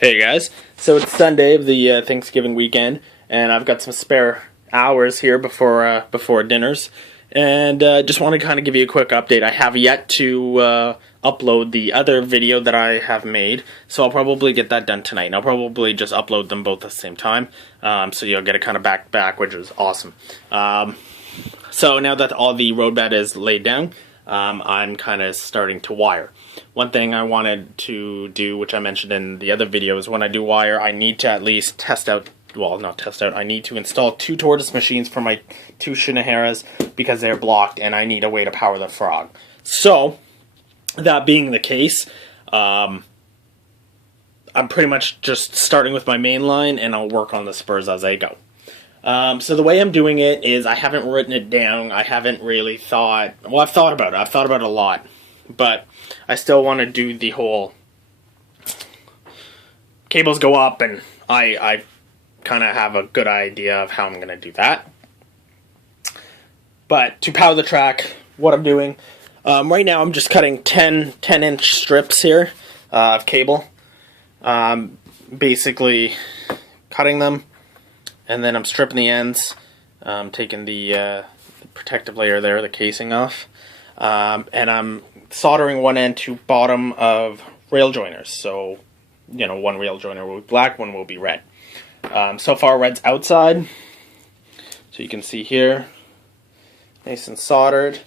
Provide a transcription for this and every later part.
Hey guys, so it's Sunday of the Thanksgiving weekend, and I've got some spare hours here before dinners, and just want to kind of give you a quick update. I have yet to upload the other video that I have made, so I'll probably get that done tonight. And I'll probably just upload them both at the same time, so you'll get it kind of back, which is awesome. So now that all the roadbed is laid down, I'm kind of starting to wire. One thing I wanted to do, which I mentioned in the other video, is when I do wire, I need to at least I need to install 2 tortoise machines for my 2 Shinoharas because they're blocked and I need a way to power the frog. So, that being the case, I'm pretty much just starting with my main line and I'll work on the spurs as I go. So the way I'm doing it is I haven't written it down. I haven't really thought... Well, I've thought about it. I've thought about it a lot. But I still want to do the whole... Cables go up, and I kind of have a good idea of how I'm going to do that. But to power the track, what I'm doing... right now I'm just cutting 10-inch strips here of cable. Basically cutting them. And then I'm stripping the ends, taking the protective layer there, the casing off, and I'm soldering one end to bottom of rail joiners. So, you know, one rail joiner will be black, one will be red. So far, red's outside, so you can see here, nice and soldered,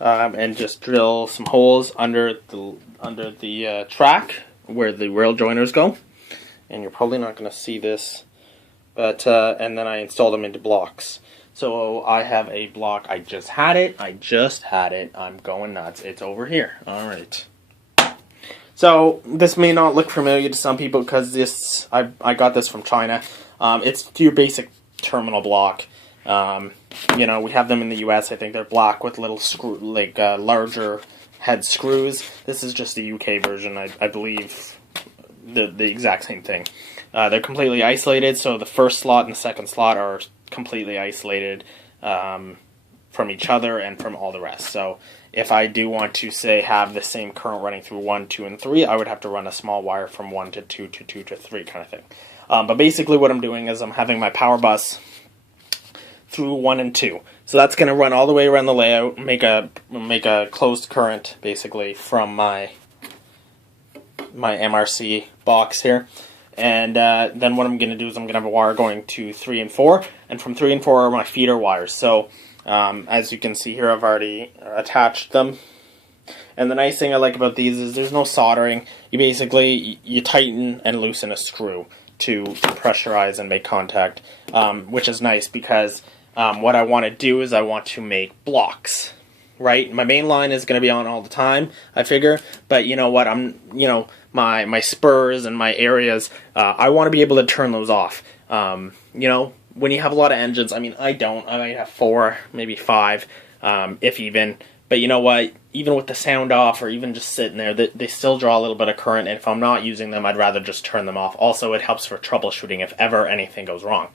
and just drill some holes under the track where the rail joiners go. And you're probably not going to see this. But, and then I install them into blocks. So I have a block. I just had it. I'm going nuts. It's over here. Alright. So this may not look familiar to some people because I got this from China. It's your basic terminal block. You know, we have them in the US. I think they're black with little screw, like larger head screws. This is just the UK version. I believe the exact same thing. They're completely isolated, so the first slot and the second slot are completely isolated from each other and from all the rest. So if I do want to, say, have the same current running through 1, 2, and 3, I would have to run a small wire from 1 to 2 to 2 to 3 kind of thing. But basically what I'm doing is I'm having my power bus through 1 and 2. So that's going to run all the way around the layout, make a closed current, basically, from my MRC box here. And then what I'm going to do is I'm going to have a wire going to 3 and 4, and from 3 and 4 are my feeder wires. So as you can see here, I've already attached them. And the nice thing I like about these is there's no soldering. You basically, you tighten and loosen a screw to pressurize and make contact, which is nice because what I want to do is I want to make blocks. Right, my main line is going to be on all the time, I figure, but you know what, my spurs and my areas, I want to be able to turn those off. You know, when you have a lot of engines, I mean, I might have 4, maybe 5, if even, but you know what, even with the sound off, or even just sitting there, they still draw a little bit of current, and if I'm not using them, I'd rather just turn them off. Also, it helps for troubleshooting if ever anything goes wrong.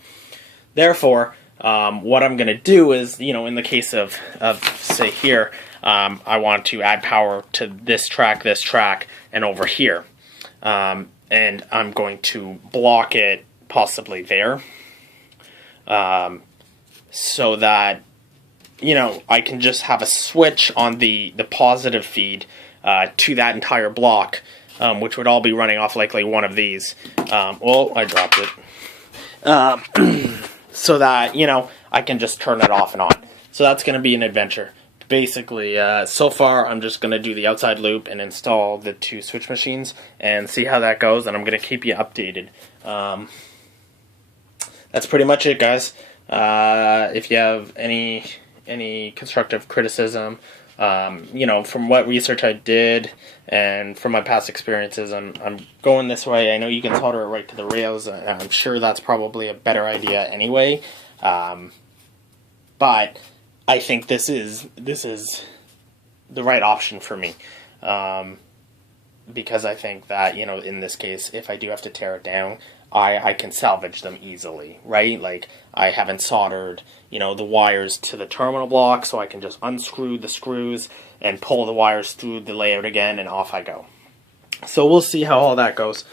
Therefore, what I'm going to do is, you know, in the case of say here, I want to add power to this track, and over here. And I'm going to block it possibly there. So that, you know, I can just have a switch on the positive feed to that entire block, which would all be running off likely one of these. Oh, I dropped it. So that, you know, I can just turn it off and on. So that's going to be an adventure. Basically, so far, I'm just going to do the outside loop and install the 2 switch machines and see how that goes, and I'm going to keep you updated. That's pretty much it, guys. If you have any constructive criticism, you know, from what research I did and from my past experiences, I'm going this way. I know you can solder it right to the rails, and I'm sure that's probably a better idea anyway. But I think this is the right option for me. Because I think that, you know, in this case, if I do have to tear it down, I can salvage them easily, right? Like, I haven't soldered, you know, the wires to the terminal block, so I can just unscrew the screws and pull the wires through the layout again, and off I go. So we'll see how all that goes.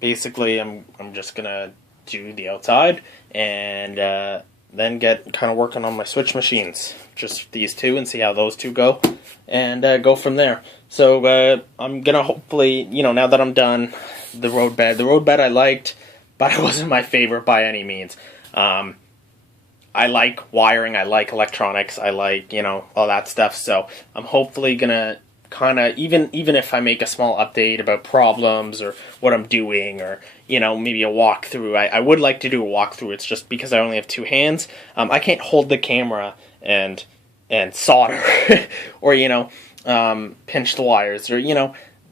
basically I'm just gonna do the outside and then get kind of working on my switch machines, just these two, and see how those two go, and go from there. So I'm gonna hopefully, now that I'm done, the road bed I liked, but it wasn't my favorite by any means. I like wiring, I like electronics, I like, all that stuff, so I'm hopefully gonna kind of, even if I make a small update about problems or what I'm doing, or maybe a walkthrough. I would like to do a walkthrough. It's just because I only have two hands. I can't hold the camera and solder or pinch the wires, or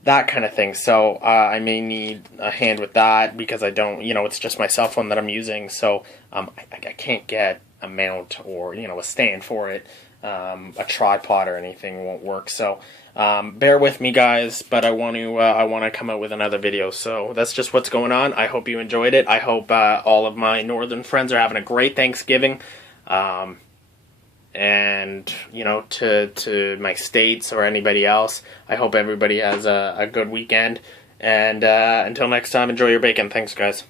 that kind of thing. So I may need a hand with that, because I don't, it's just my cell phone that I'm using. So I can't get a mount or a stand for it. A tripod or anything won't work. So bear with me, guys, but I want to come out with another video. So that's just what's going on. I hope you enjoyed it. I hope all of my northern friends are having a great Thanksgiving. And to my states or anybody else, I hope everybody has a good weekend. And until next time, enjoy your bacon. Thanks, guys.